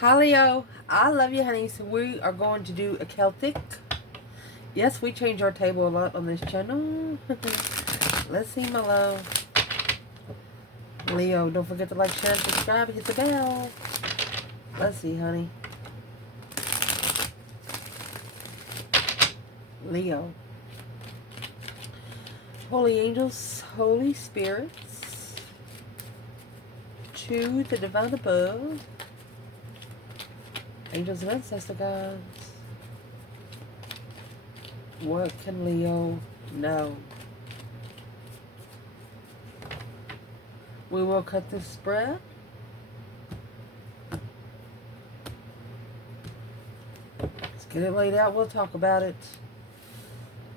Hi Leo, I love you honey. So we are going to do a Celtic. Yes, we change our table a lot on this channel. Let's see my love. Leo, don't forget to like, share, subscribe, hit the bell. Let's see honey. Leo. Holy angels, holy spirits, to the divine above, angels and ancestor gods. What can Leo know? We will cut this spread. Let's get it laid out. We'll talk about it.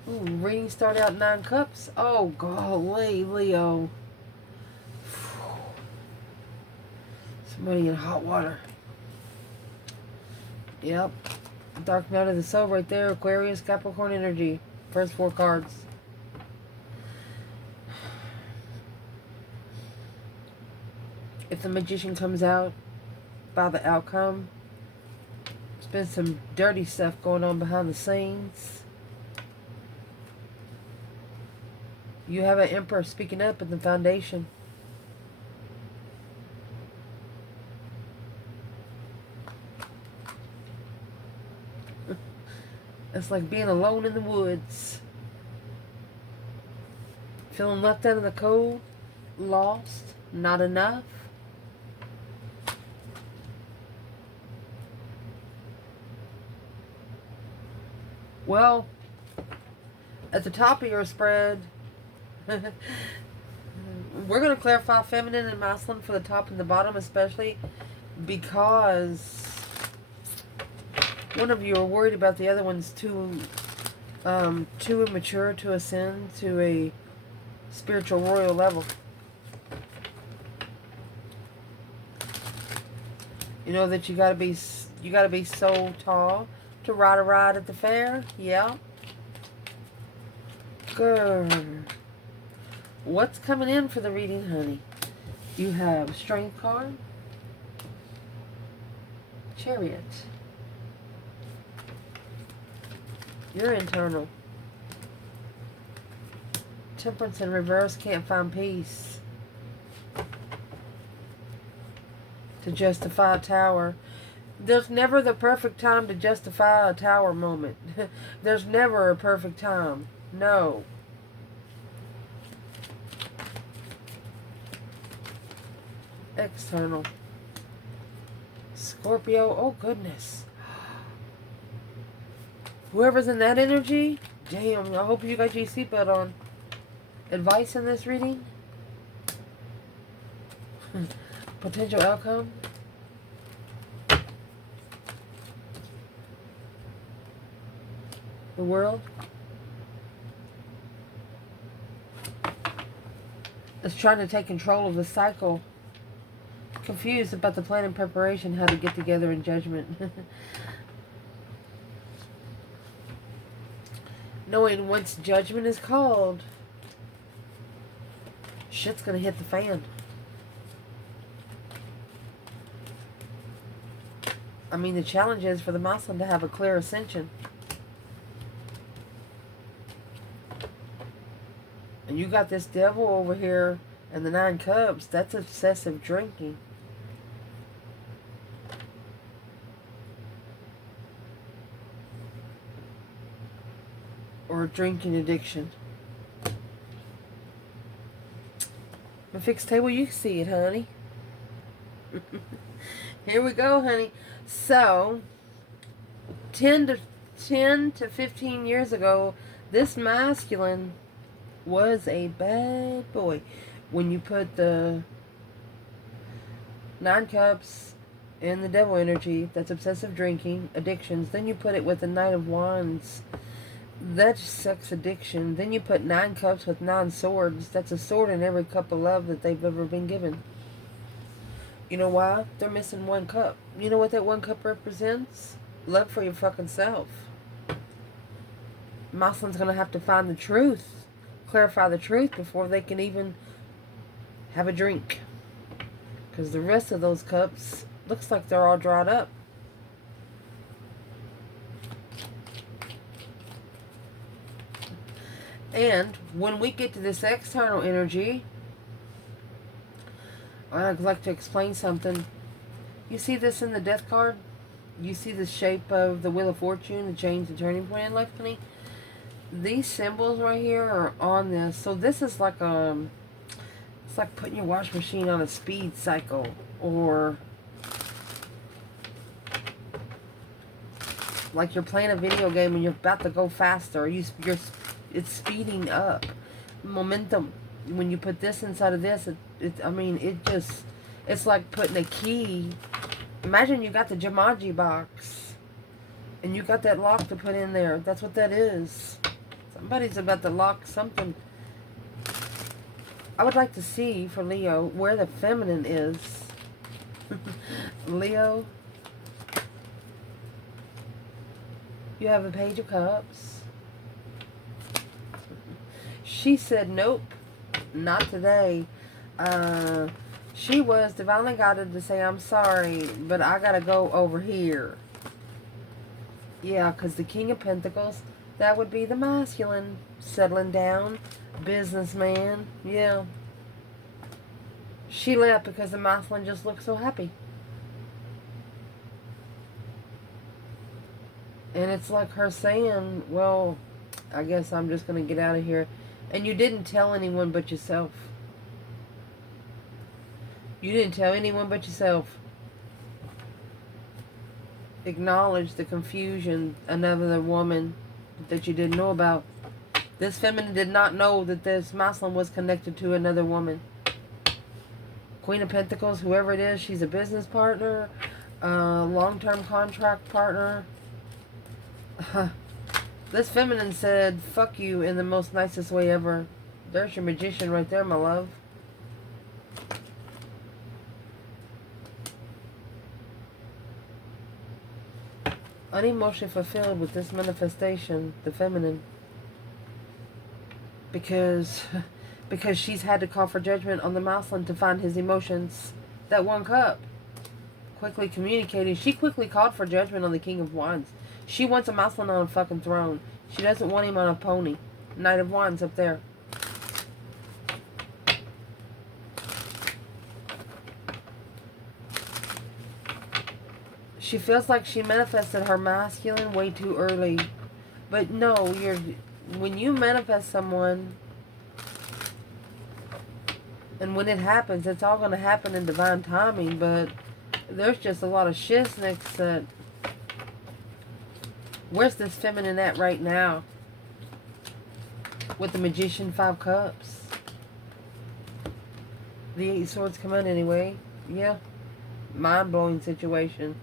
Ooh, reading start out 9 cups. Oh, golly, Leo. Somebody in hot water. Yep. Dark night of the soul right there. Aquarius, Capricorn energy. First 4 cards. If the magician comes out by the outcome, there's been some dirty stuff going on behind the scenes. You have an emperor speaking up in the foundation. It's like being alone in the woods. Feeling left out in the cold. Lost. Not enough. Well, at the top of your spread, we're going to clarify feminine and masculine for the top and the bottom, especially because one of you are worried about the other one's too immature to ascend to a spiritual royal level. You know that you gotta be so tall to ride a ride at the fair. Yeah. Good. What's coming in for the reading, honey? You have Strength card, Chariot, your internal, Temperance in reverse, can't find peace, to justify a tower. There's never the perfect time to justify a tower moment. There's never a perfect time. No. External. Scorpio. Oh, goodness. Whoever's in that energy, damn, I hope you got your seatbelt on. Advice in this reading? Potential outcome? The world? Is trying to take control of the cycle. Confused about the plan and preparation, how to get together in judgment. Knowing once judgment is called, shit's gonna hit the fan. I mean, the challenge is for the Muslim to have a clear ascension. And you got this devil over here and the 9 cups. That's excessive drinking. Or drinking addiction. My fixed table, you can see it, honey. Here we go, honey. So, 10 to 15 years ago, this masculine was a bad boy. When you put the 9 cups and the devil energy, that's obsessive drinking, addictions. Then you put it with the Knight of Wands. That's sex addiction. Then you put 9 cups with 9 swords. That's a sword in every cup of love that they've ever been given. You know why? They're missing 1 cup. You know what that 1 cup represents? Love for your fucking self. Muslim's going to have to find the truth. Clarify the truth before they can even have a drink. Because the rest of those cups, Looks like they're all dried up. And when we get to this external energy, I'd like to explain something. You see this in the death card? You see the shape of the Wheel of Fortune, the change, the turning point in life, honey? These symbols right here are on this. So this is like it's like putting your wash machine on a speed cycle, or like you're playing a video game and you're about to go faster. It's speeding up. Momentum. When you put this inside of this, it's like putting a key. Imagine you got the Jumanji box and you got that lock to put in there. That's what that is. Somebody's about to lock something. I would like to see, for Leo, where the feminine is. Leo, you have a Page of Cups. She said, nope, not today. She was divinely guided to say, I'm sorry, but I gotta go over here. Yeah, because the King of Pentacles, that would be the masculine, settling down, businessman. Yeah. She left because the masculine just looked so happy. And it's like her saying, well, I guess I'm just going to get out of here. And you didn't tell anyone but yourself. You didn't tell anyone but yourself. Acknowledge the confusion another woman that you didn't know about. This feminine did not know that this masculine was connected to another woman. Queen of Pentacles, whoever it is, she's a business partner, long-term contract partner. This feminine said, fuck you, in the most nicest way ever. There's your magician right there, my love. Unemotionally fulfilled with this manifestation, the feminine. Because she's had to call for judgment on the masculine to find his emotions. That one cup. Quickly communicating. She quickly called for judgment on the King of Wands. She wants a masculine on a fucking throne. She doesn't want him on a pony. Knight of Wands up there. She feels like she manifested her masculine way too early. But no, when you manifest someone, and when it happens, it's all going to happen in divine timing, but there's just a lot of shiznix that, where's this feminine at right now? With the Magician, 5 Cups. The 8 Swords come out anyway. Yeah. Mind-blowing situation.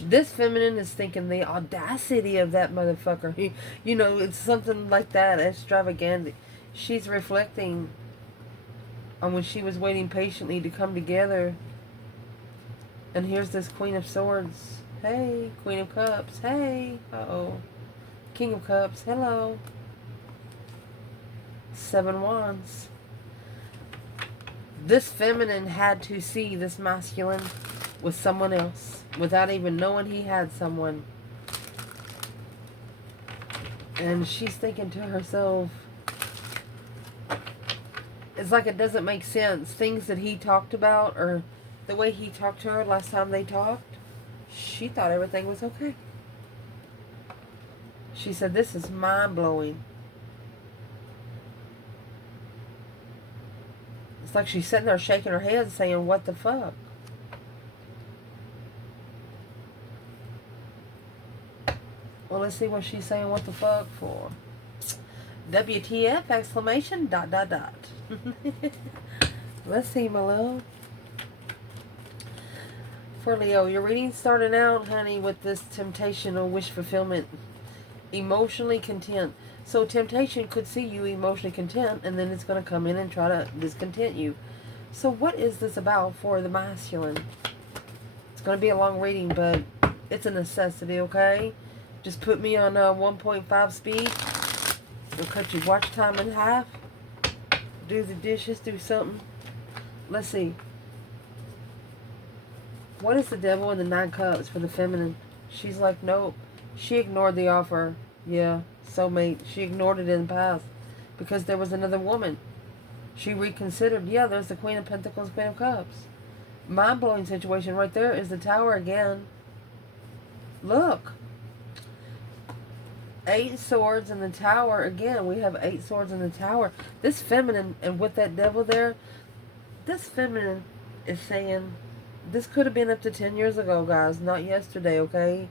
This feminine is thinking the audacity of that motherfucker. You know, it's something like that, extravagant. She's reflecting on when she was waiting patiently to come together. And here's this Queen of Swords. Hey, Queen of Cups. Hey. Uh-oh. King of Cups. Hello. 7 Wands. This feminine had to see this masculine with someone else without even knowing he had someone. And she's thinking to herself, it's like it doesn't make sense. Things that he talked about, or the way he talked to her last time they talked, she thought everything was okay. She said, this is mind-blowing. It's like she's sitting there shaking her head saying, what the fuck? Well, let's see what she's saying what the fuck for. WTF, exclamation, ... Let's see, my love. For Leo, your reading starting out, honey, with this temptation or wish fulfillment. Emotionally content. So temptation could see you emotionally content, and then it's going to come in and try to discontent you. So what is this about for the masculine? It's going to be a long reading, but it's a necessity, okay? Just put me on 1.5 speed. It'll cut your watch time in half. Do the dishes, do something. Let's see. What is the devil in the 9 cups for the feminine? She's like, nope. She ignored the offer. Yeah, soulmate. She ignored it in the past because there was another woman. She reconsidered. Yeah, there's the Queen of Pentacles, Queen of Cups. Mind-blowing situation right there is the Tower again. Look. 8 swords in the Tower. Again, we have 8 swords in the Tower. This feminine, and with that devil there, this feminine is saying, this could have been up to 10 years ago, guys, not yesterday, okay?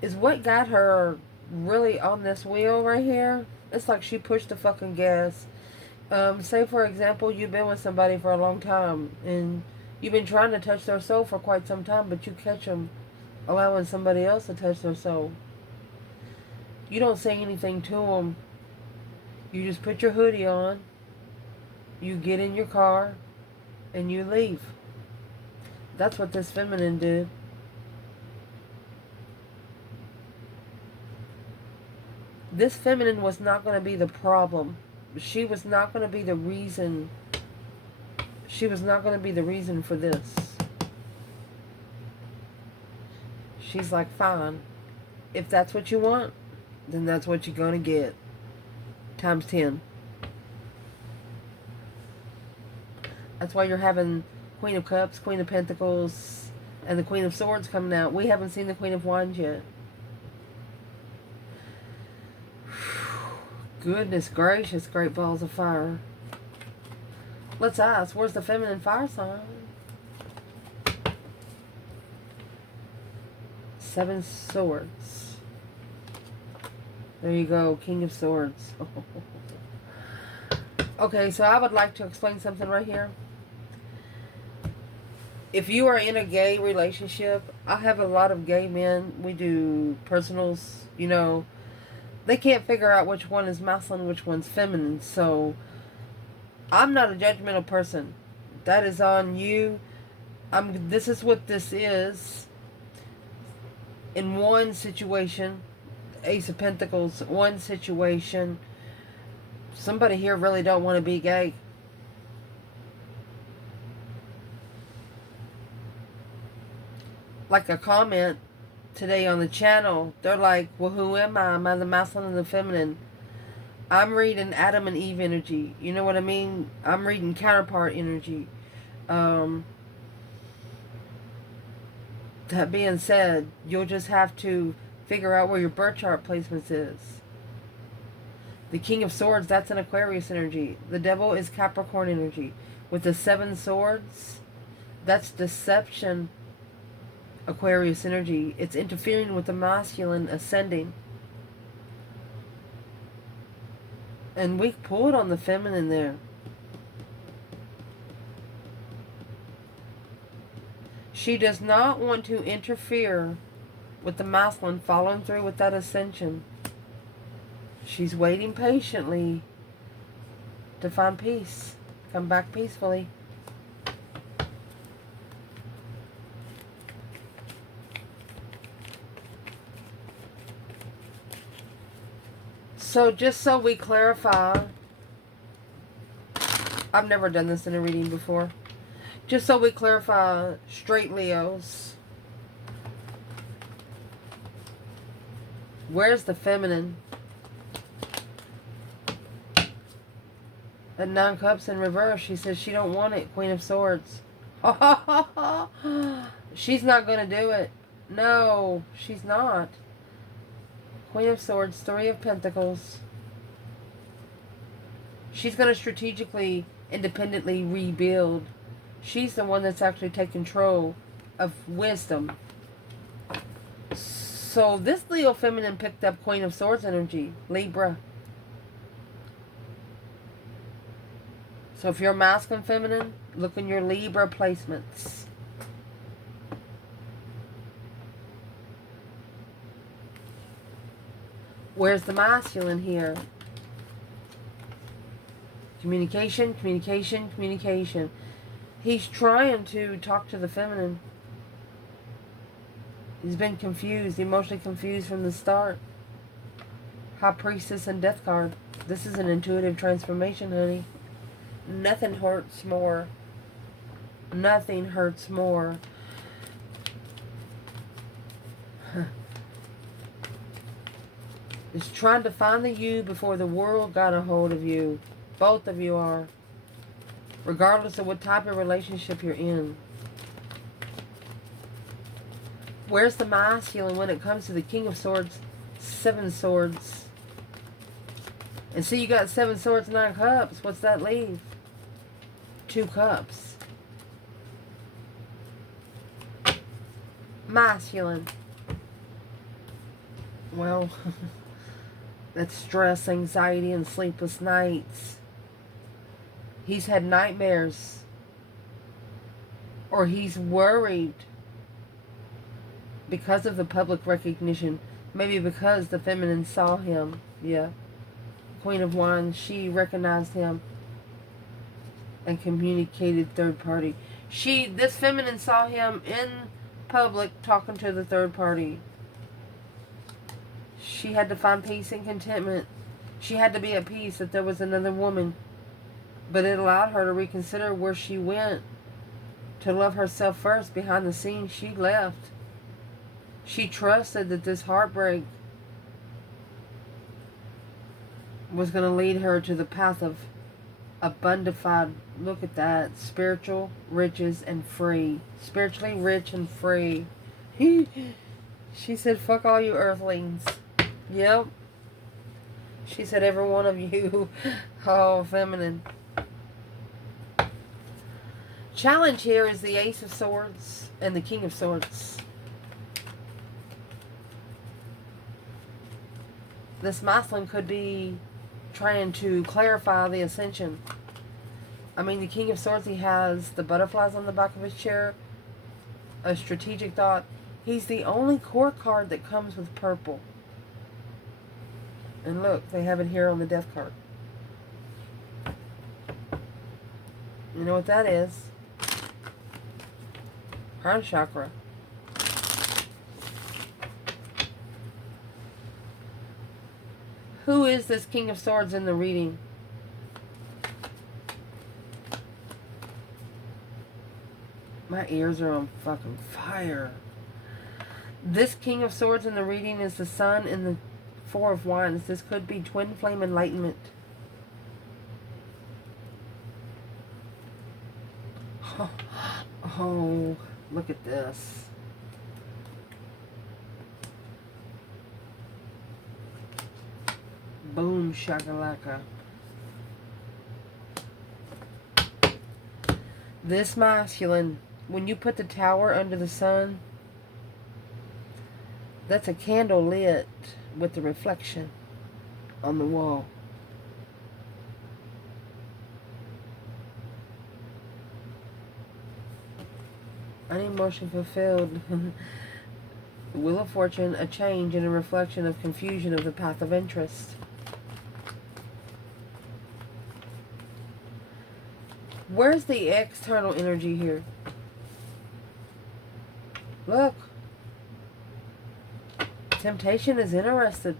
Is what got her really on this wheel right here. It's like she pushed the fucking gas. Say, for example, you've been with somebody for a long time, and you've been trying to touch their soul for quite some time, but you catch them allowing somebody else to touch their soul. You don't say anything to them. You just put your hoodie on, you get in your car, and you leave. That's what this feminine did. This feminine was not going to be the problem. She was not going to be the reason. She was not going to be the reason for this. She's like, fine. If that's what you want, then that's what you're going to get. Times 10. That's why you're having Queen of Cups, Queen of Pentacles, and the Queen of Swords coming out. We haven't seen the Queen of Wands yet. Goodness gracious, great balls of fire. Let's ask, where's the feminine fire sign? 7 swords. There you go, King of Swords. Okay, so I would like to explain something right here. If you are in a gay relationship, I have a lot of gay men. We do personals, you know. They can't figure out which one is masculine, which one's feminine. So, I'm not a judgmental person. That is on you. This is what this is. In one situation, Ace of Pentacles, one situation, somebody here really don't want to be gay. Like a comment today on the channel, they're like, well, who am I? Am I the masculine or the feminine? I'm reading Adam and Eve energy. You know what I mean? I'm reading counterpart energy. That being said, you'll just have to figure out where your birth chart placements is. The King of Swords, that's an Aquarius energy. The Devil is Capricorn energy. With the 7 swords, that's deception, Aquarius energy. It's interfering with the masculine ascending. And we pulled on the feminine there. She does not want to interfere with the masculine following through with that ascension. She's waiting patiently to find peace. Come back peacefully. So just so we clarify, I've never done this in a reading before. Just so we clarify, straight Leos, where's the feminine? At 9 cups in reverse, she says she don't want it. Queen of Swords. She's not going to do it. No, she's not. Queen of Swords, 3 of Pentacles. She's going to strategically, independently rebuild. She's the one that's actually taking control of wisdom. So this Leo feminine picked up Queen of Swords energy, Libra. So if you're masculine feminine, look in your Libra placements. Where's the masculine here? Communication, communication, communication. He's trying to talk to the feminine. He's been confused, emotionally confused from the start. High Priestess and Death card. This is an intuitive transformation, honey. Nothing hurts more. Nothing hurts more is trying to find the you before the world got a hold of you. Both of you are. Regardless of what type of relationship you're in. Where's the masculine when it comes to the King of Swords, 7 swords? And see, you got 7 swords, 9 cups. What's that leave? 2 cups. Masculine. Well, that's stress, anxiety, and sleepless nights. He's had nightmares. Or he's worried because of the public recognition. Maybe because the feminine saw him. Yeah. Queen of Wands, she recognized him and communicated third party. This feminine saw him in public talking to the third party. She had to find peace and contentment. She had to be at peace that there was another woman. But it allowed her to reconsider where she went. To love herself first. Behind the scenes, she left. She trusted that this heartbreak was going to lead her to the path of abundified, look at that, spiritual riches and free. Spiritually rich and free. She said, fuck all you earthlings. Yep. She said, every one of you. Oh, feminine. Challenge here is the Ace of Swords and the King of Swords. This masculine could be trying to clarify the ascension. I mean, the King of Swords, he has the butterflies on the back of his chair. A strategic thought. He's the only court card that comes with purple. And look, they have it here on the death card. You know what that is? Crown chakra. Who is this King of Swords in the reading? My ears are on fucking fire. This King of Swords in the reading is the Sun and the 4 of Wands. This could be twin flame enlightenment. Oh, look at this. Boom shakalaka. This masculine, when you put the Tower under the sun, that's a candle lit with the reflection on the wall. Any emotion fulfilled. The Wheel of Fortune, a change and a reflection of confusion of the path of interest. Where's the external energy here? Look. Temptation is interested.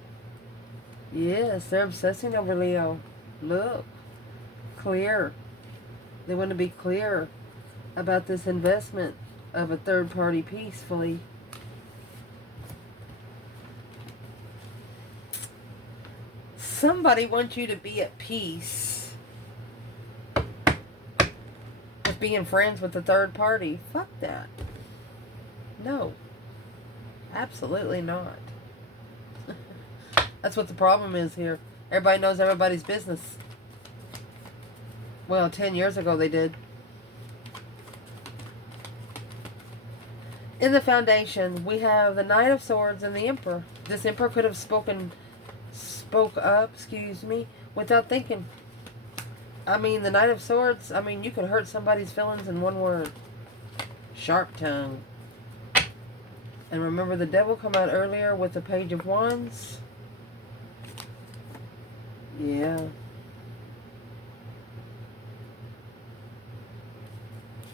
Yes, they're obsessing over Leo. Look. Clear. They want to be clear about this investment of a third party peacefully. Somebody wants you to be at peace with being friends with the third party. Fuck that. No. Absolutely not. That's what the problem is here. Everybody knows everybody's business. Well, 10 years ago they did. In the foundation, we have the Knight of Swords and the Emperor. This Emperor could have spoke up, without thinking. I mean, the Knight of Swords, I mean, you could hurt somebody's feelings in one word. Sharp tongue. And remember, the Devil come out earlier with the Page of Wands. Yeah.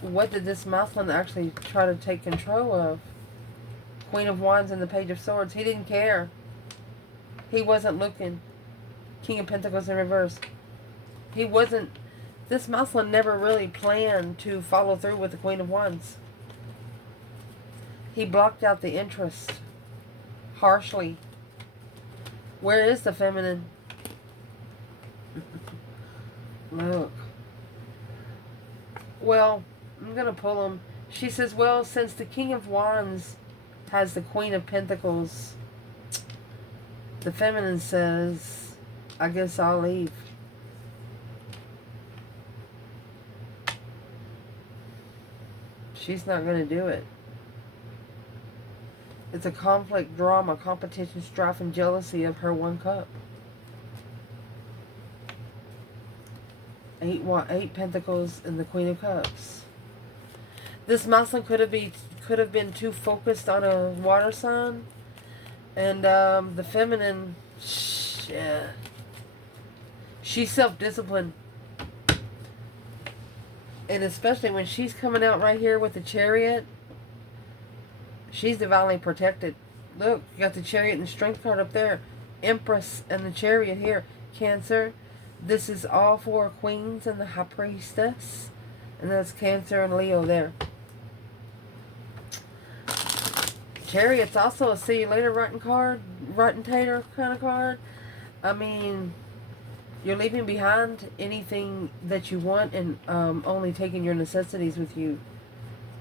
What did this masculine actually try to take control of? Queen of Wands and the Page of Swords. He didn't care. He wasn't looking. King of Pentacles in reverse. He wasn't. This masculine never really planned to follow through with the Queen of Wands. He blocked out the interest harshly. Where is the feminine? Look. Well, I'm going to pull them. She says, well, since the King of Wands has the Queen of Pentacles, the feminine says, I guess I'll leave. She's not going to do it. It's a conflict, drama, competition, strife, and jealousy of her one cup. Eight Pentacles and the Queen of Cups. This masculine could have been too focused on a water sign, and the feminine, yeah, she's self-disciplined, and especially when she's coming out right here with the Chariot, she's divinely protected. Look, you got the Chariot and the Strength card up there, Empress and the Chariot here, Cancer. This is all four queens and the High Priestess. And that's Cancer and Leo there. Chariot's also a see you later rotten card. Rotten tater kind of card. I mean, you're leaving behind anything that you want and only taking your necessities with you.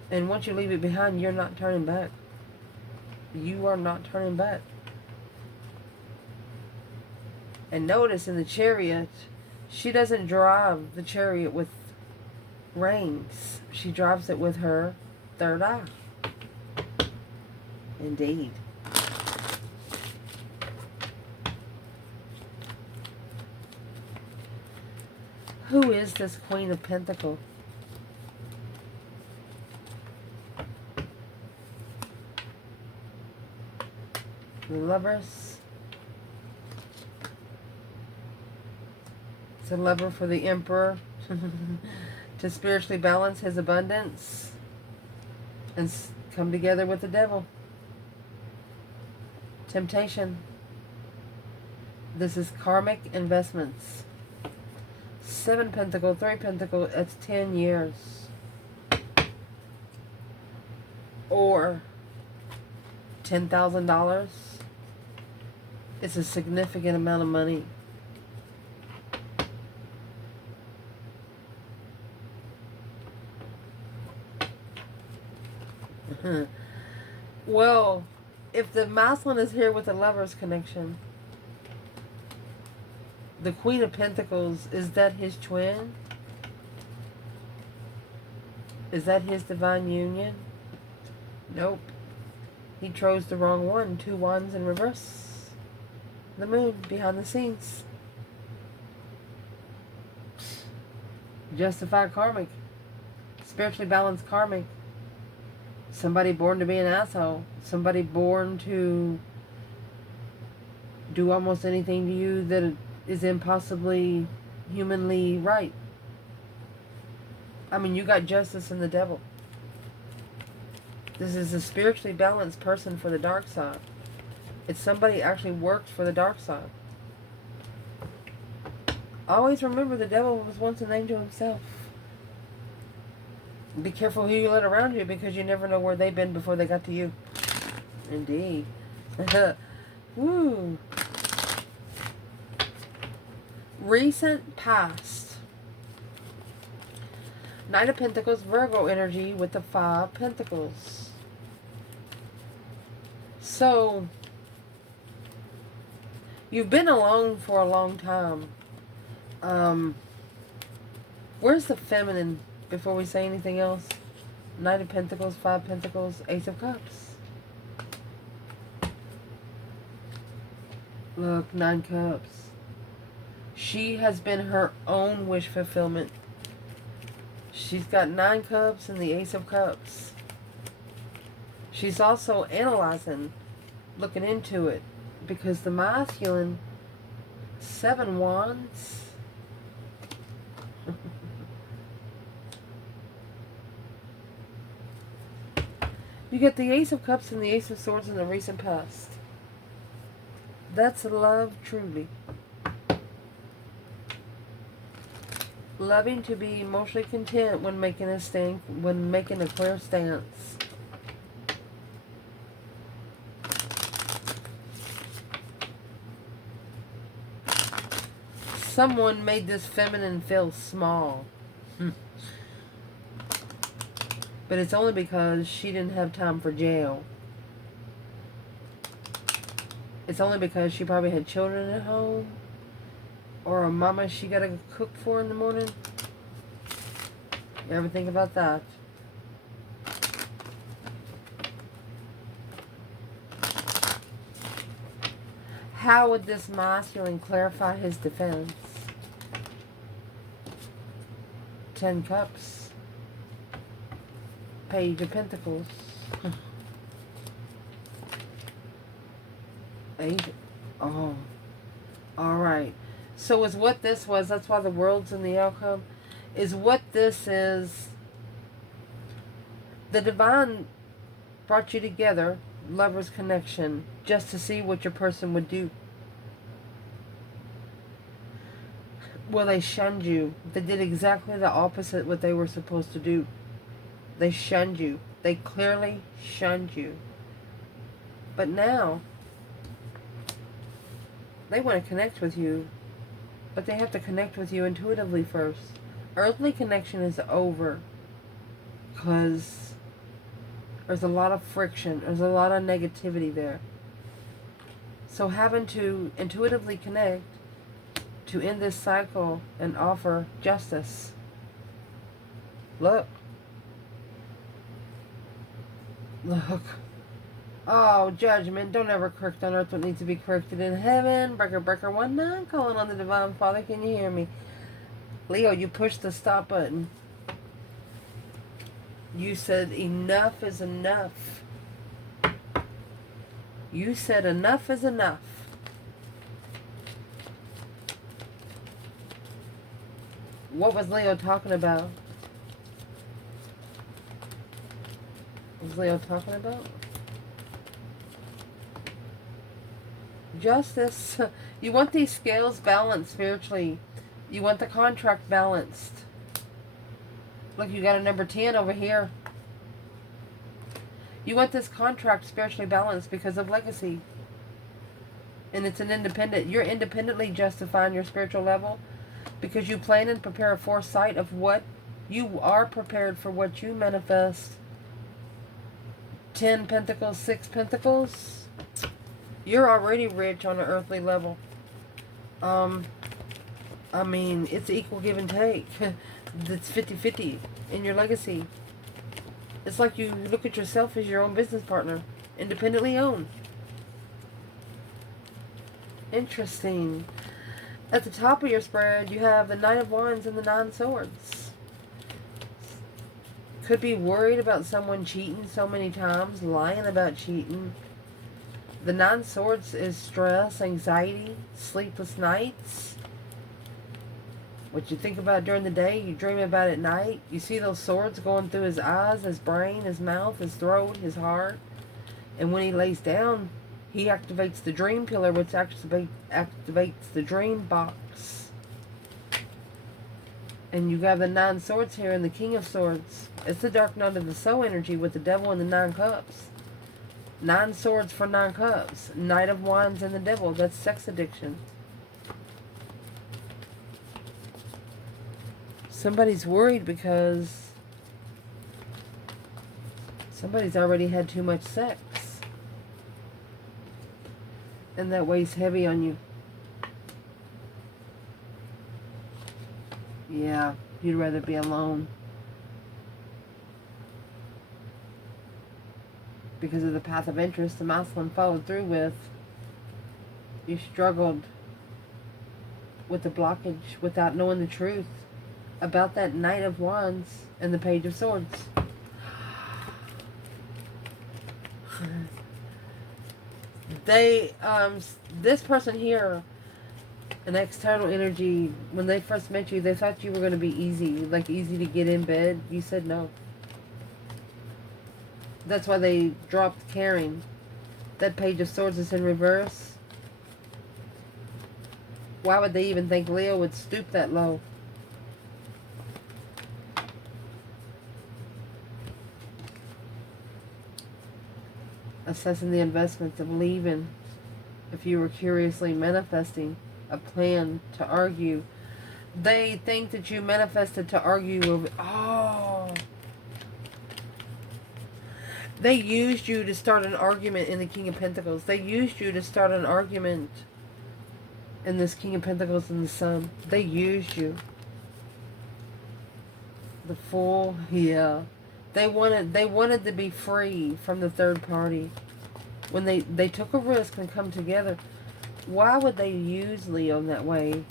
And once you leave it behind, you're not turning back. You are not turning back. And notice in the Chariot, she doesn't drive the Chariot with reins. She drives it with her third eye. Indeed. Who is this Queen of Pentacles? The Lovers. It's a lover for the Emperor to spiritually balance his abundance and come together with the Devil. Temptation. This is karmic investments. 7 Pentacles, 3 Pentacles, that's 10 years. Or $10,000. It's a significant amount of money. Well, if the masculine is here with the Lover's connection, the Queen of Pentacles, is that his twin? Is that his divine union? Nope. He chose the wrong one. 2 wands in reverse. The Moon behind the scenes. Justified karmic. Spiritually balanced karmic. Somebody born to be an asshole. Somebody born to do almost anything to you that is impossibly humanly right. I mean, you got Justice and the Devil. This is a spiritually balanced person for the dark side. It's somebody actually works for the dark side. Always remember the devil was once an angel himself. Be careful who you let around you, because you never know where they've been before they got to you. Indeed. Woo. Recent past. Knight of Pentacles, Virgo energy with the 5 Pentacles. So, you've been alone for a long time. Where's the feminine before we say anything else? Knight of Pentacles, 5 Pentacles, Ace of Cups. Look, 9 Cups. She has been her own wish fulfillment. She's got 9 Cups and the Ace of Cups. She's also analyzing, looking into it, because the masculine, 7 Wands. You get the Ace of Cups and the Ace of Swords in the recent past. That's love, truly. Loving to be emotionally content when making a stand, when making a clear stance. someone made this feminine feel small. But it's only because she didn't have time for jail. It's only because she probably had children at home. Or a mama she gotta cook for in the morning. You ever think about that? How would this masculine clarify his defense? 10 Cups. Page of Pentacles. 8. Oh. Alright. So is what this was, that's why the world's in the outcome, is what this is. The divine brought you together, lover's connection, just to see what your person would do. Well, they shunned you. They did exactly the opposite what they were supposed to do. They shunned you. They clearly shunned you. But now, they want to connect with you. But they have to connect with you intuitively first. Earthly connection is over. Because there's a lot of friction. There's a lot of negativity there. So having to intuitively connect to end this cycle and offer justice. Look. Look. Oh, judgment. Don't ever correct on earth what needs to be corrected in heaven. Breaker, breaker, 1-9. Calling on the Divine Father. Can you hear me? Leo, you pushed the stop button. You said enough is enough. You said enough is enough. What was Leo talking about? What was Leo talking about? Justice. You want these scales balanced spiritually. You want the contract balanced. Look, you got a number 10 over here. You want this contract spiritually balanced because of legacy. And it's an independent. You're independently justifying your spiritual level because you plan and prepare a foresight of what you are prepared for, what you manifest. 10 Pentacles, 6 Pentacles. You're already rich on an earthly level. I mean, it's equal give and take. It's 50-50 in your legacy. It's like you look at yourself as your own business partner. Independently owned. Interesting. At the top of your spread, you have the Knight of Wands and the 9 Swords. Could be worried about someone cheating so many times, lying about cheating. The 9 Swords is stress, anxiety, sleepless nights. What you think about during the day, you dream about at night. You see those swords going through his eyes, his brain, his mouth, his throat, his heart. And when he lays down, he activates the dream pillar, which activates the dream box. And you got the 9 Swords here and the King of Swords. It's the Dark Knight of the Soul energy with the Devil and the 9 Cups. 9 Swords for 9 Cups. Knight of Wands and the Devil. That's sex addiction. Somebody's worried because somebody's already had too much sex. And that weighs heavy on you. Yeah, you'd rather be alone. Because of the path of interest the masculine followed through with. You struggled with the blockage without knowing the truth about that Knight of Wands and the Page of Swords. They, this person here, an external energy, when they first met you, they thought you were going to be easy, like easy to get in bed. You said no. That's why they dropped caring. That Page of Swords is in reverse. Why would they even think Leo would stoop that low? Assessing the investments of leaving if you were curiously manifesting. a plan to argue. They think that you manifested to argue over... Oh! They used you to start an argument in the King of Pentacles. They used you to start an argument in this King of Pentacles and the Sun. They used you. The Fool, yeah. They wanted to be free from the third party. When they took a risk and come together. Why would they use Leo in that way?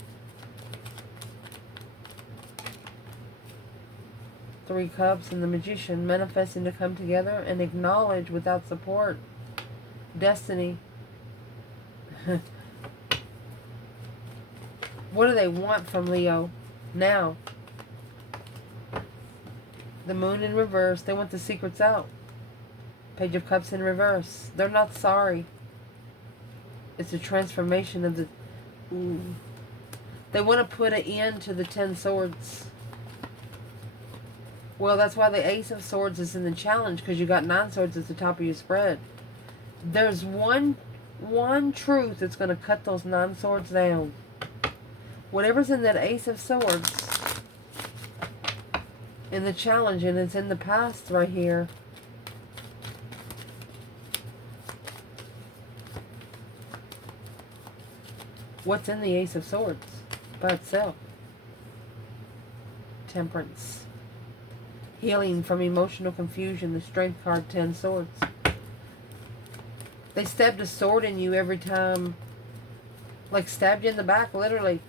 Three Cups and the Magician, manifesting to come together and acknowledge without support. Destiny. What do they want from Leo now? The Moon in reverse. They want the secrets out. Page of Cups in reverse. They're not sorry. It's a transformation of the... Ooh. They want to put an end to the 10 Swords. Well, that's why the Ace of Swords is in the challenge, because you got 9 swords at the top of your spread. There's one truth that's going to cut those 9 swords down. Whatever's in that Ace of Swords in the challenge, and it's in the past right here. What's in the Ace of Swords by itself? Temperance. Healing from emotional confusion. The Strength card, 10 swords. They stabbed a sword in you every time. Like stabbed you in the back, literally.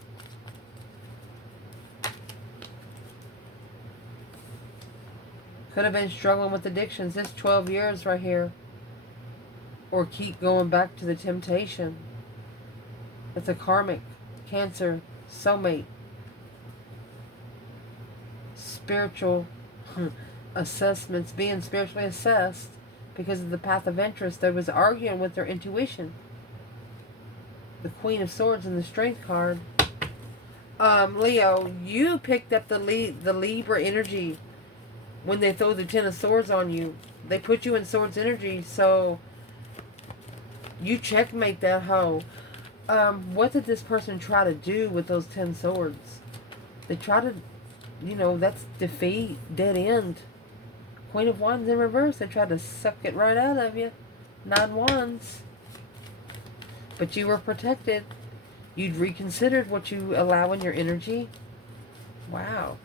Could have been struggling with addictions. This 12 years right here. Or keep going back to the temptation. It's a karmic, Cancer, soulmate. Spiritual assessments, being spiritually assessed because of the path of interest. They was arguing with their intuition. The Queen of Swords and the Strength card. Leo, you picked up the Libra energy when they throw the 10 of Swords on you. They put you in Swords energy, so you checkmate that hoe. What did this person try to do with those 10 swords? They try to, you know, that's defeat, dead end. Queen of Wands in reverse. They tried to suck it right out of you. 9 Wands. But you were protected. You'd reconsidered what you allow in your energy. Wow.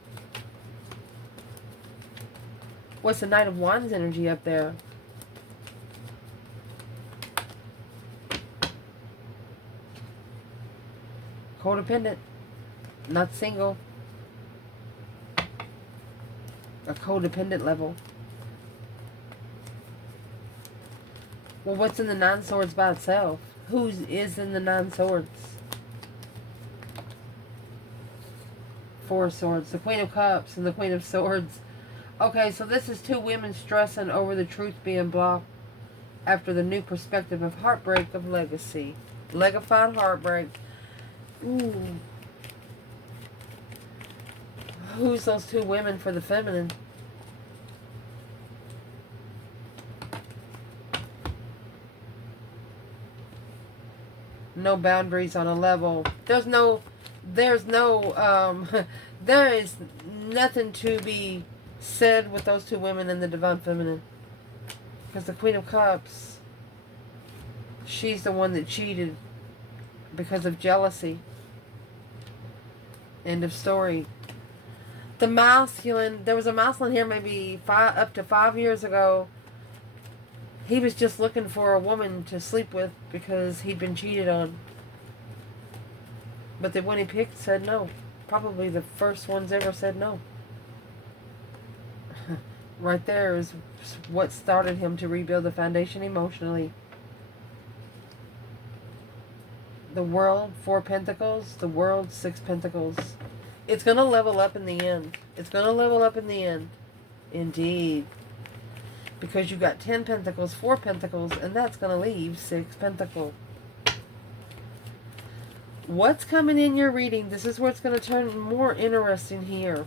What's the Knight of Wands energy up there? Codependent, not single. A codependent level. Well, what's in the 9 swords by itself? Who is in the 9 swords? 4 swords. The Queen of Cups and the Queen of Swords. Okay, so this is 2 women stressing over the truth being blocked after the new perspective of heartbreak of legacy. Legified heartbreak. Ooh. Who's those 2 women for the feminine? No boundaries on a level. There is nothing to be said with those 2 women in the Divine Feminine. Because the Queen of Cups, she's the one that cheated because of jealousy. End of story. The masculine, there was a masculine here maybe up to 5 years ago. He was just looking for a woman to sleep with because he'd been cheated on. But the one he picked said no. Probably the first ones ever said no. Right there is what started him to rebuild the foundation emotionally. The World, 4 Pentacles. The World, 6 Pentacles. It's going to level up in the end. It's going to level up in the end. Indeed. Because you got 10 Pentacles, 4 Pentacles, and that's going to leave 6 Pentacles. What's coming in your reading? This is where it's going to turn more interesting here.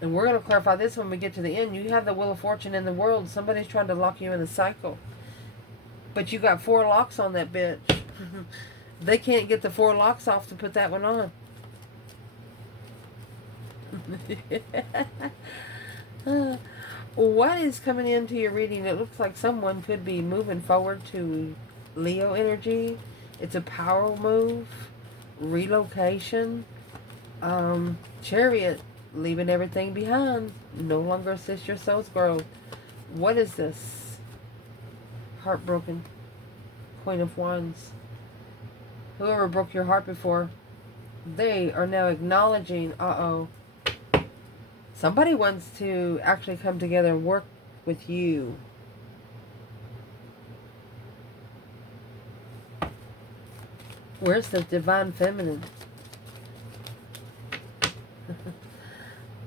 And we're going to clarify this when we get to the end. You have the Wheel of Fortune in the World. Somebody's trying to lock you in a cycle. But you got 4 locks on that bitch. They can't get the 4 locks off to put that one on. What is coming into your reading? It looks like someone could be moving forward to Leo energy. It's a power move, relocation, Chariot, leaving everything behind, no longer assist your soul's growth. What is this? Heartbroken, Queen of Wands. Whoever broke your heart before, they are now acknowledging, somebody wants to actually come together and work with you. Where's the divine feminine?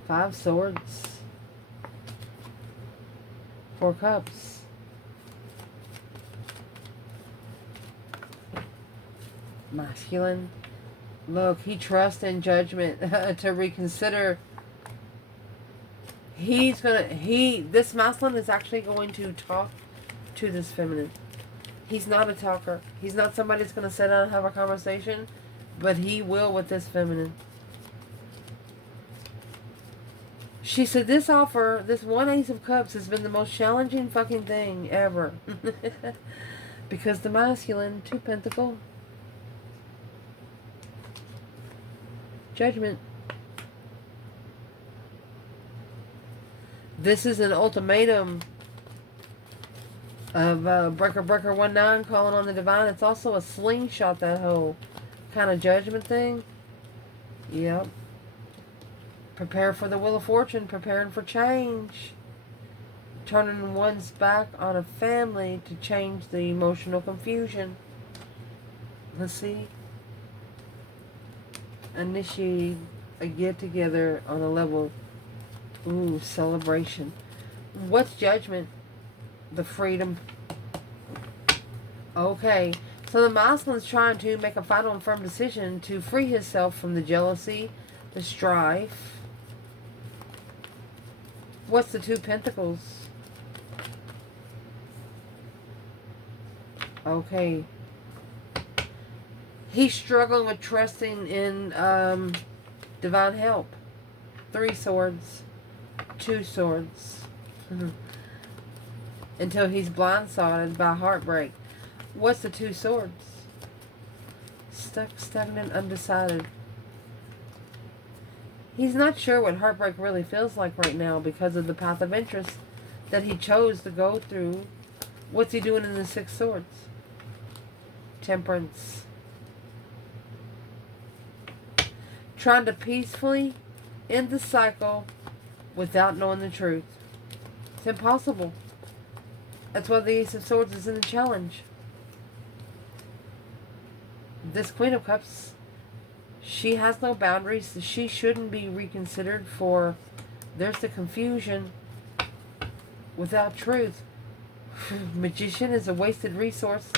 5 swords. 4 cups. Masculine. Look, he trusts in judgment to reconsider. This masculine is actually going to talk to this feminine. He's not a talker. He's not somebody that's going to sit down and have a conversation, but he will with this feminine. She said this offer, this 1 Ace of Cups, has been the most challenging fucking thing ever. Because the masculine, 2 Pentacle. Judgment. This is an ultimatum of Breaker 19 calling on the divine. It's also a slingshot, that whole kind of judgment thing. Yep. Prepare for the Wheel of Fortune, preparing for change. Turning one's back on a family to change the emotional confusion. Let's see. Initiate a get-together on a level. Ooh, celebration. What's judgment? The freedom. Okay. So the masculine's trying to make a final and firm decision to free himself from the jealousy, the strife. What's the 2 Pentacles? Okay. He's struggling with trusting in divine help. 3 swords. 2 swords. Until he's blindsided by heartbreak. What's the 2 swords? Stuck, stagnant, undecided. He's not sure what heartbreak really feels like right now because of the path of interest that he chose to go through. What's he doing in the 6 swords? Temperance. Trying to peacefully end the cycle without knowing the truth. It's impossible. That's why the Ace of Swords is in the challenge. This Queen of Cups, she has no boundaries. She shouldn't be reconsidered for there's the confusion without truth. Magician is a wasted resource.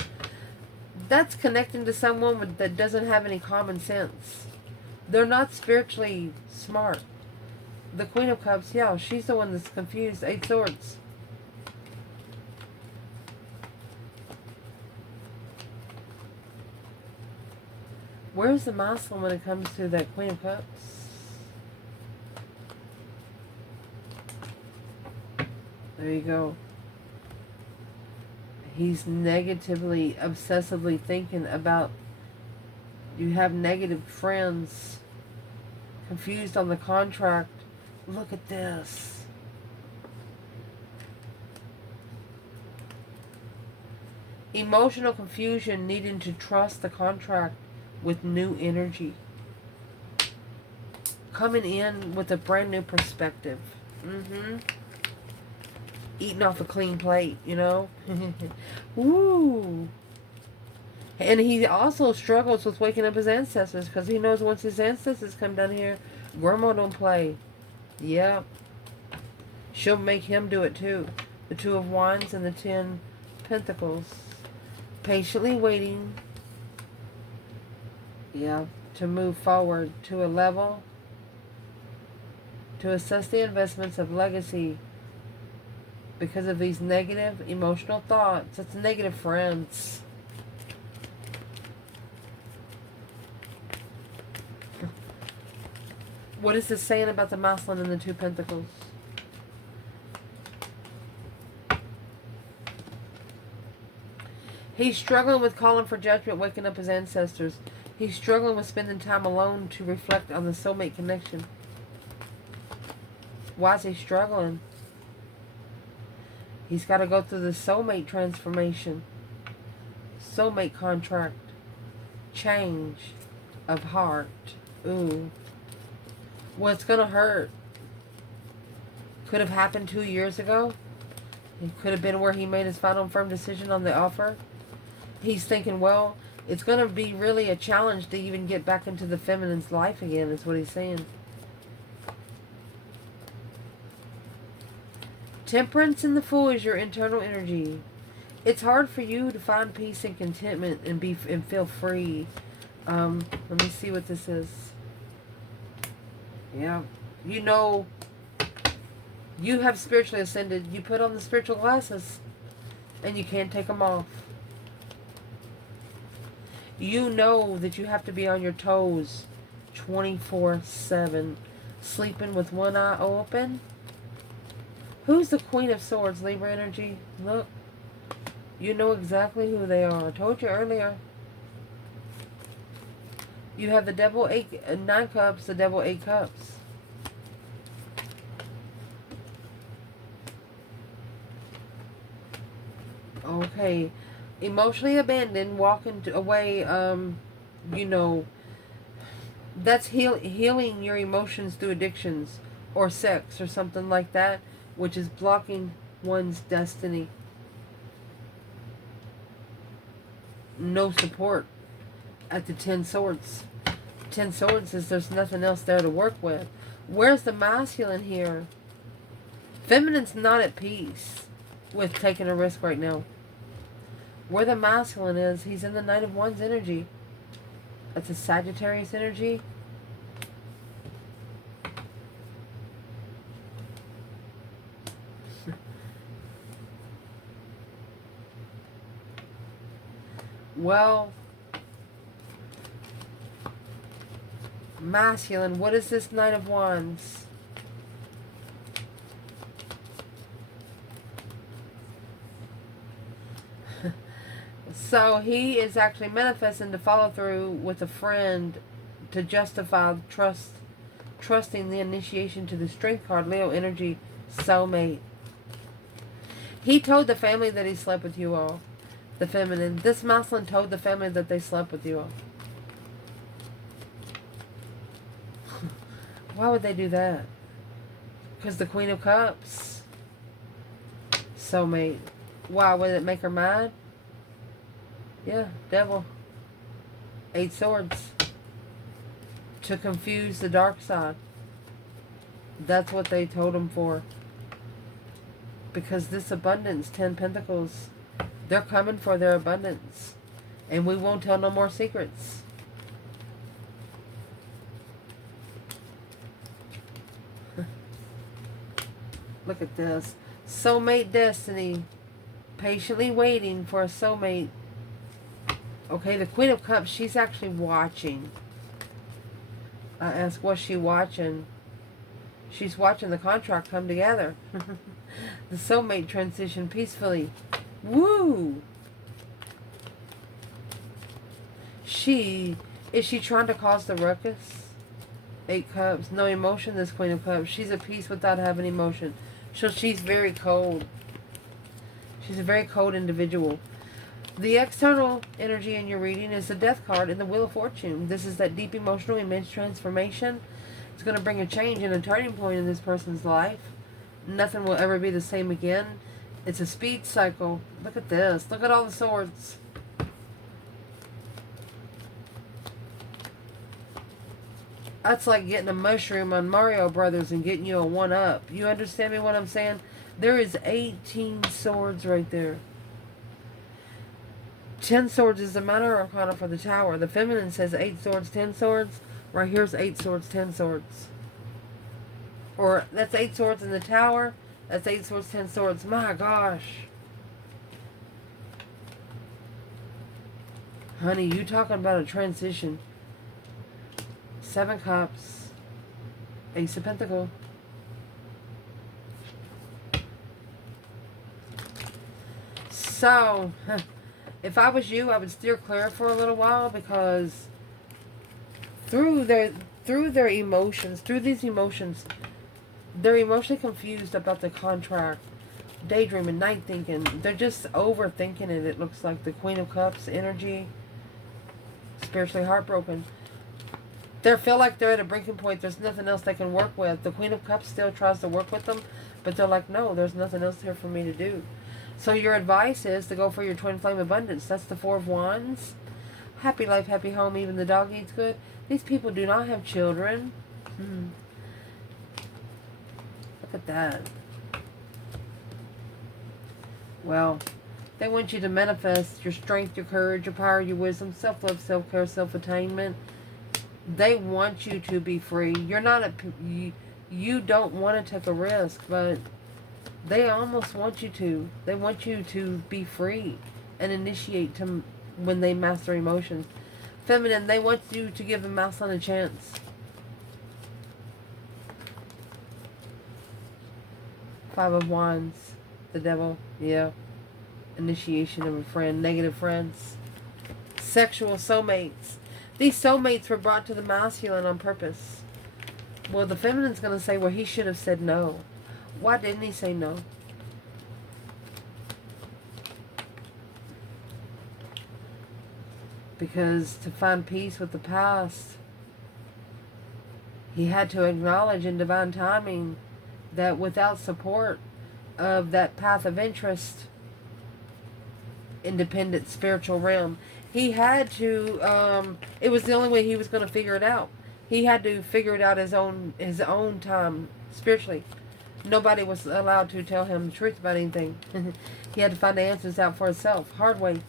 That's connecting to someone that doesn't have any common sense. They're not spiritually smart. The Queen of Cups, yeah, she's the one that's confused. 8 swords. Where's the masculine when it comes to that Queen of Cups? There you go. He's negatively, obsessively thinking about, you have negative friends, confused on the contract. Look at this. Emotional confusion, needing to trust the contract with new energy. Coming in with a brand new perspective. Eating off a clean plate, you know. Woo. And he also struggles with waking up his ancestors because he knows once his ancestors come down here, Grandma don't play. Yep. She'll make him do it too. The 2 of Wands and the 10 Pentacles. Patiently waiting. Yeah. To move forward to a level. To assess the investments of legacy. Because of these negative emotional thoughts. It's negative friends. What is this saying about the masculine and the two pentacles? He's struggling with calling for judgment, waking up his ancestors. He's struggling with spending time alone to reflect on the soulmate connection. Why is he struggling? He's got to go through the soulmate transformation. Soulmate contract. Change of heart. Ooh. Well, it's going to hurt. Could have happened 2 years ago. It could have been where he made his final firm decision on the offer. He's thinking, well, it's going to be really a challenge to even get back into the feminine's life again, is what he's saying. Temperance and the Fool is your internal energy. It's hard for you to find peace and contentment and feel free. Let me see what this is. Yeah. You know, you have spiritually ascended. You put on the spiritual glasses and you can't take them off. You know that you have to be on your toes 24/7. Sleeping with one eye open. Who's the Queen of Swords, Libra energy? Look. You know exactly who they are. I told you earlier. You have the Devil 9 Cups, the Devil 8 Cups. Okay. Emotionally abandoned, walking away, you know, that's healing your emotions through addictions or sex or something like that, which is blocking one's destiny. No support at the 10 Swords. 10 Swords is there's nothing else there to work with. Where's the masculine here? Feminine's not at peace with taking a risk right now. Where the masculine is, he's in the Knight of Wands energy. That's a Sagittarius energy. Well, masculine, what is this Knight of Wands? So he is actually manifesting to follow through with a friend to justify trusting the initiation to the Strength card, Leo energy, soulmate. He told the family that he slept with you all. The feminine. This masculine told the family that they slept with you all. Why would they do that? Because the Queen of Cups. Soulmate. Why? Would it make her mad? Yeah, Devil. 8 Swords. To confuse the dark side. That's what they told him for. Because this abundance, 10 Pentacles, they're coming for their abundance. And we won't tell no more secrets. Look at this. Soulmate destiny. Patiently waiting for a soulmate. Okay, the Queen of Cups, she's actually watching. I asked, what's she watching? She's watching the contract come together. The soulmate transition peacefully. Woo! Is she trying to cause the ruckus? 8 Cups. No emotion, this Queen of Cups. She's at peace without having emotion. So she's very cold. She's a very cold individual. The external energy in your reading is the Death card in the Wheel of Fortune. This is that deep emotional immense transformation. It's going to bring a change and a turning point in this person's life. Nothing will ever be the same again. It's a speed cycle. Look at this. Look at all the swords. That's like getting a mushroom on Mario Brothers and getting you a 1-up. You understand me what I'm saying? There is 18 swords right there. 10 swords is the minor arcana for the Tower. The feminine says 8 swords, 10 swords. Right here's 8 swords, 10 swords. Or that's 8 swords in the Tower. That's 8 swords, 10 swords. My gosh. Honey, you talking about a transition. 7 Cups. Ace of Pentacles. So, if I was you, I would steer clear for a little while, because through their emotions, through these emotions, they're emotionally confused about the contract, daydreaming, night thinking. They're just overthinking it. It looks like the Queen of Cups energy, spiritually heartbroken. They feel like they're at a breaking point. There's nothing else they can work with. The Queen of Cups still tries to work with them, but they're like, no, there's nothing else here for me to do. So your advice is to go for your twin flame abundance. That's the Four of Wands. Happy life, happy home, even the dog eats good. These people do not have children. Look at that. Well, they want you to manifest your strength, your courage, your power, your wisdom, self-love, self-care, self-attainment. They want you to be free. You're not you don't want to take a risk, but they almost want you to. They want you to be free and initiate to when they master emotions. Feminine, they want you to give the masculine a chance. Five of Wands, the Devil, yeah. Initiation of a friend, negative friends. Sexual soulmates. These soulmates were brought to the masculine on purpose. Well, the feminine's going to say, well, he should have said no. Why didn't he say no? Because to find peace with the past, he had to acknowledge in divine timing that without support of that path of interest, independent spiritual realm, he had to, it was the only way he was going to figure it out. He had to figure it out his own time, spiritually. Nobody was allowed to tell him the truth about anything. He had to find the answers out for himself. Hard way.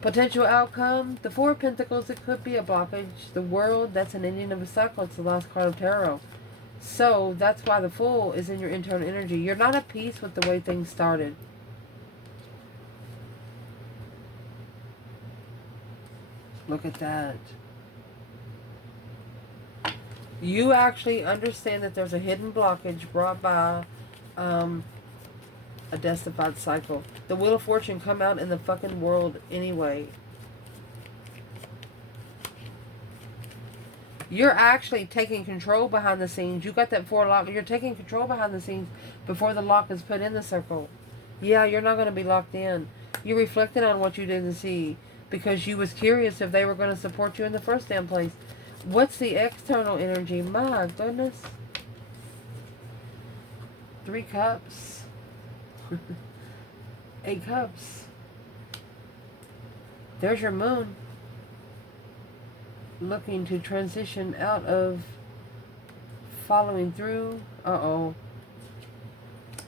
Potential outcome, the Four of Pentacles, it could be a blockage. The World, that's an ending of a cycle. It's the last card of tarot. So, that's why the Fool is in your internal energy. You're not at peace with the way things started. Look at that. You actually understand that there's a hidden blockage brought by a death-defied cycle. The Wheel of Fortune come out in the fucking world anyway. You're actually taking control behind the scenes. You got that four lock. You're taking control behind the scenes before the lock is put in the circle. Yeah, you're not going to be locked in. You reflected on what you didn't see because you was curious if they were going to support you in the first damn place. What's the external energy? My goodness. 3 cups. 8 cups. There's your moon. Looking to transition out of following through. Uh-oh.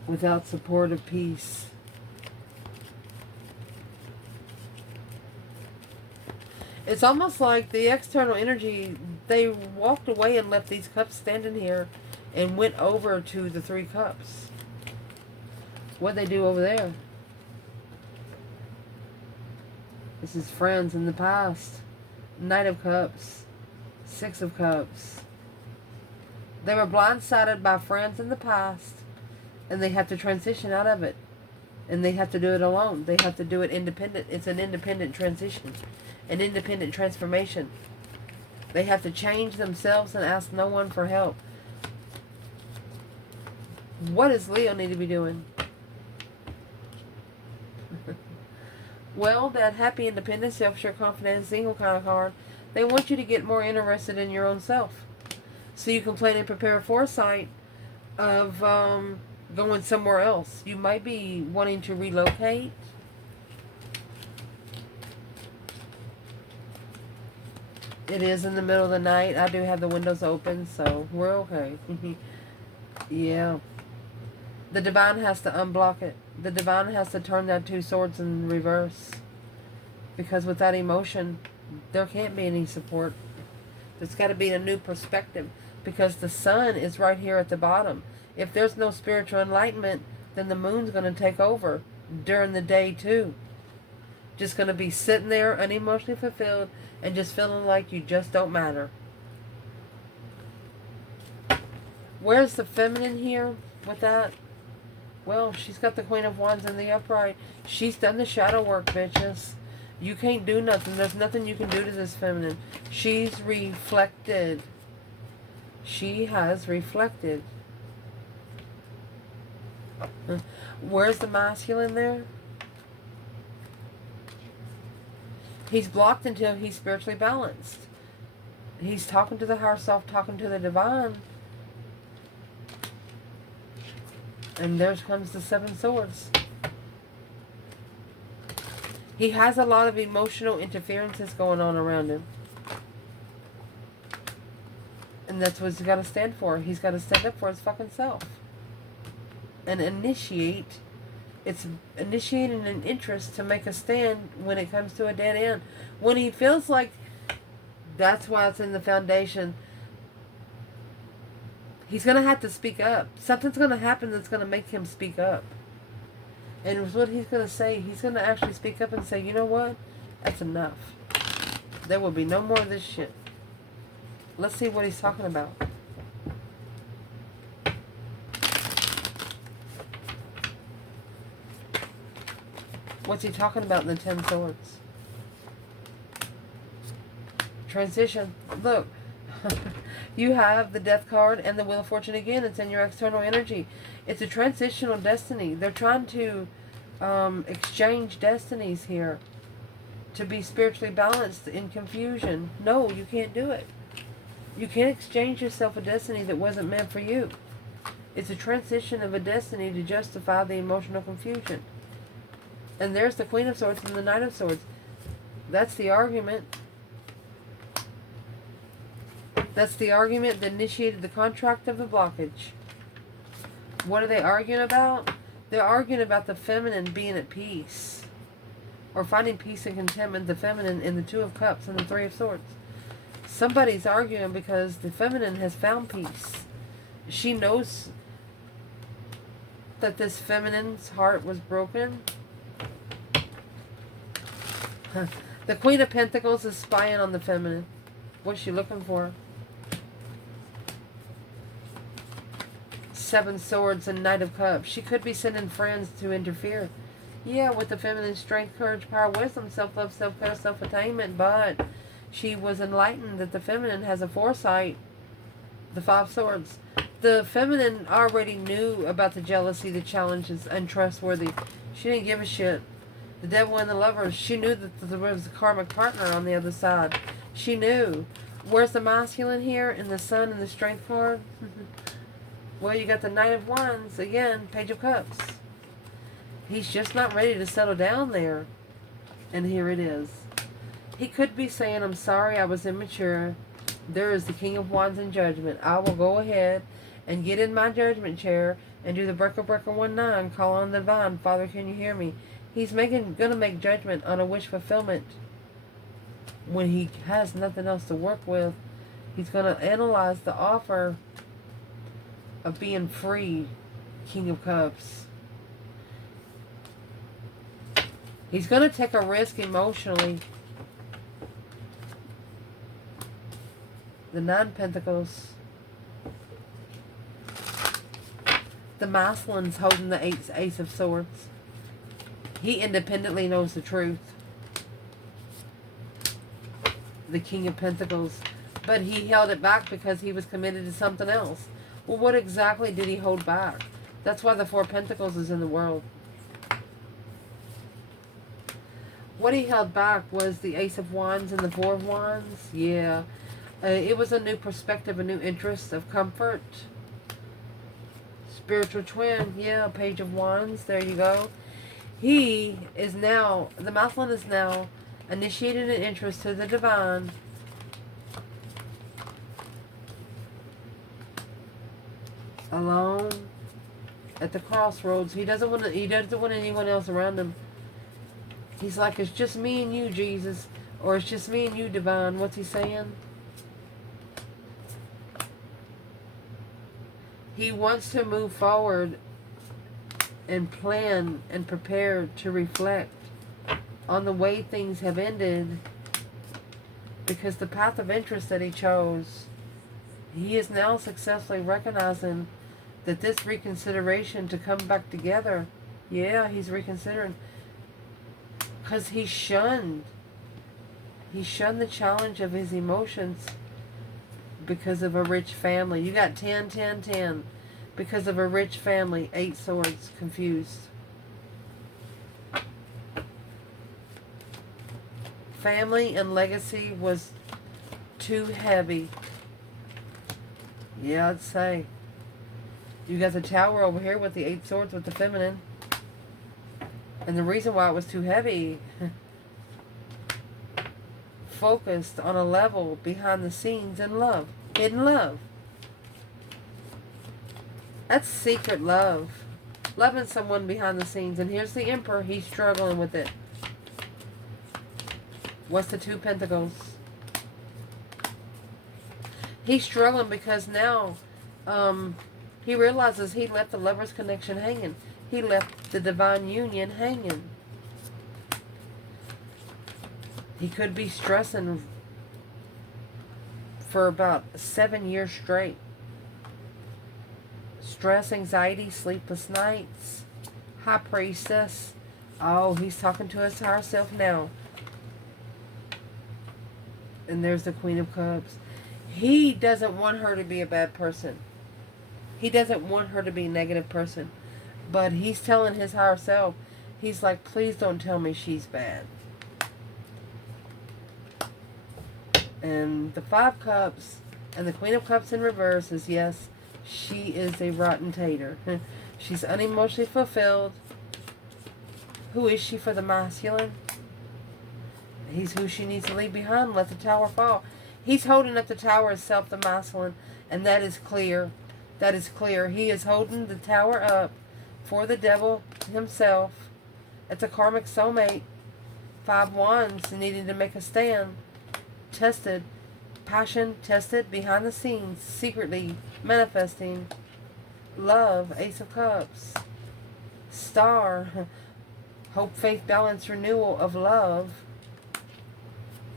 Without support of peace. It's almost like the external energy, they walked away and left these cups standing here and went over to the 3 cups. What'd they do over there? This is friends in the past. Knight of Cups. 6 of Cups. They were blindsided by friends in the past, and they have to transition out of it. And they have to do it alone. They have to do it independent. It's an independent transition. An independent transformation. They have to change themselves and ask no one for help. What does Leo need to be doing? Well, that happy, independent, self-sure, confident, single kind of card, they want you to get more interested in your own self. So you can plan and prepare a foresight of going somewhere else. You might be wanting to relocate. It is in the middle of the night. I do have the windows open, so we're okay. Yeah. The divine has to unblock it. The divine has to turn that 2 swords in reverse. Because without emotion, there can't be any support. There's got to be a new perspective. Because the sun is right here at the bottom. If there's no spiritual enlightenment, then the moon's going to take over during the day too. Just going to be sitting there unemotionally fulfilled and just feeling like you just don't matter. Where's the feminine here with that? Well, she's got the Queen of Wands in the upright. She's done the shadow work, bitches. You can't do nothing. There's nothing you can do to this feminine. She's reflected. She has reflected. Where's the masculine there? He's blocked until he's spiritually balanced. He's talking to the higher self, talking to the divine. And there comes the Seven Swords. He has a lot of emotional interferences going on around him. And that's what he's got to stand for. He's got to stand up for his fucking self. And initiate. It's initiating an interest to make a stand when it comes to a dead end. When he feels like that's why it's in the foundation. He's going to have to speak up. Something's going to happen that's going to make him speak up. And what he's going to say, he's going to actually speak up and say, you know what? That's enough. There will be no more of this shit. Let's see what he's talking about. What's he talking about in the Ten Swords? Transition. Look. You have the Death card and the Wheel of Fortune again. It's in your external energy. It's a transitional destiny. They're trying to exchange destinies here to be spiritually balanced in confusion. No, you can't do it. You can't exchange yourself a destiny that wasn't meant for you. It's a transition of a destiny to justify the emotional confusion. And there's the Queen of Swords and the Knight of Swords. That's the argument. That's the argument that initiated the contract of the blockage. What are they arguing about? They're arguing about the feminine being at peace. Or finding peace and contentment, the feminine in the Two of Cups and the Three of Swords. Somebody's arguing because the feminine has found peace. She knows that this feminine's heart was broken. The Queen of Pentacles is spying on the feminine. What's she looking for? Seven Swords and Knight of Cups. She could be sending friends to interfere. Yeah, with the feminine strength, courage, power, wisdom, self-love, self-care, self-attainment. But she was enlightened that the feminine has a foresight. The Five Swords. The feminine already knew about the jealousy, the challenges, untrustworthy. She didn't give a shit. The Devil and the Lovers. She knew that there was a karmic partner on the other side. She knew. Where's the masculine here? In the Sun and the Strength card? Well, you got the Knight of Wands. Again, Page of Cups. He's just not ready to settle down there. And here it is. He could be saying, I'm sorry, I was immature. There is the King of Wands in judgment. I will go ahead and get in my judgment chair and do the breaker 19, call on the divine. Father, can you hear me? He's gonna make judgment on a wish fulfillment. When he has nothing else to work with, he's gonna analyze the offer of being free, King of Cups. He's gonna take a risk emotionally. The Nine of Pentacles. The masculine's holding the Ace of Swords. He independently knows the truth. The King of Pentacles. But he held it back because he was committed to something else. Well, what exactly did he hold back? That's why the Four of Pentacles is in the world. What he held back was the Ace of Wands and the Four of Wands. Yeah. It was a new perspective, a new interest of comfort. Spiritual twin. Yeah, Page of Wands. There you go. He is now, the masculine is now initiated an interest to the divine. Alone at the crossroads. He doesn't want anyone else around him. He's like, it's just me and you, Jesus. Or it's just me and you, divine. What's he saying? He wants to move forward and plan and prepare to reflect on the way things have ended, because the path of interest that he chose He is now successfully recognizing that this reconsideration to come back together, yeah, he's reconsidering. Because he shunned the challenge of his emotions because of a rich family. You got 10, 10, 10. Because of a rich family, 8 swords, confused. Family and legacy was too heavy. Yeah, I'd say. You got the Tower over here with the 8 swords with the feminine. And the reason why it was too heavy, focused on a level behind the scenes in love. Hidden love. That's secret love. Loving someone behind the scenes. And here's the Emperor. He's struggling with it. What's the 2 Pentacles? He's struggling because now he realizes he left the Lover's connection hanging. He left the divine union hanging. He could be stressing for about 7 years straight. Stress, anxiety, sleepless nights. High Priestess. Oh, he's talking to his higher self now. And there's the Queen of Cups. He doesn't want her to be a bad person. He doesn't want her to be a negative person. But he's telling his higher self, he's like, please don't tell me she's bad. And the 5 Cups and the Queen of Cups in reverse is, yes, she is a rotten tater. She's unemotionally fulfilled. Who is she for the masculine? He's who she needs to leave behind. Let the tower fall. He's holding up the tower as self, the masculine, and that is clear. That is clear. He is holding the tower up for the devil himself. It's a karmic soulmate. 5 Wands needing to make a stand. Tested. Passion tested behind the scenes. Secretly manifesting. Love. Ace of Cups. Star. Hope, faith, balance, renewal of love.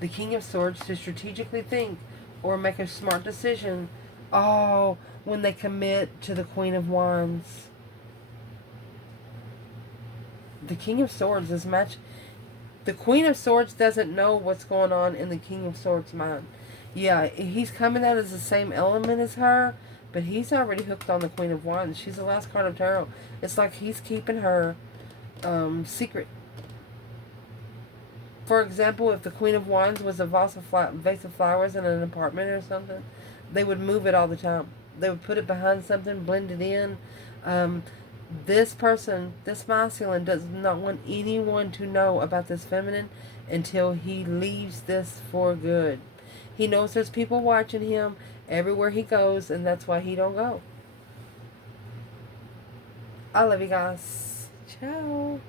The King of Swords to strategically think or make a smart decision. Oh, when they commit to the Queen of Wands. The King of Swords is match. The Queen of Swords doesn't know what's going on in the King of Swords' mind. Yeah, he's coming out as the same element as her, but he's already hooked on the Queen of Wands. She's the last card of tarot. It's like he's keeping her secret. For example, if the Queen of Wands was a vase of flowers in an apartment or something, they would move it all the time. They would put it behind something, blend it in. This person, this masculine, does not want anyone to know about this feminine until he leaves this for good. He knows there's people watching him everywhere he goes, and that's why he don't go. I love you guys. Ciao.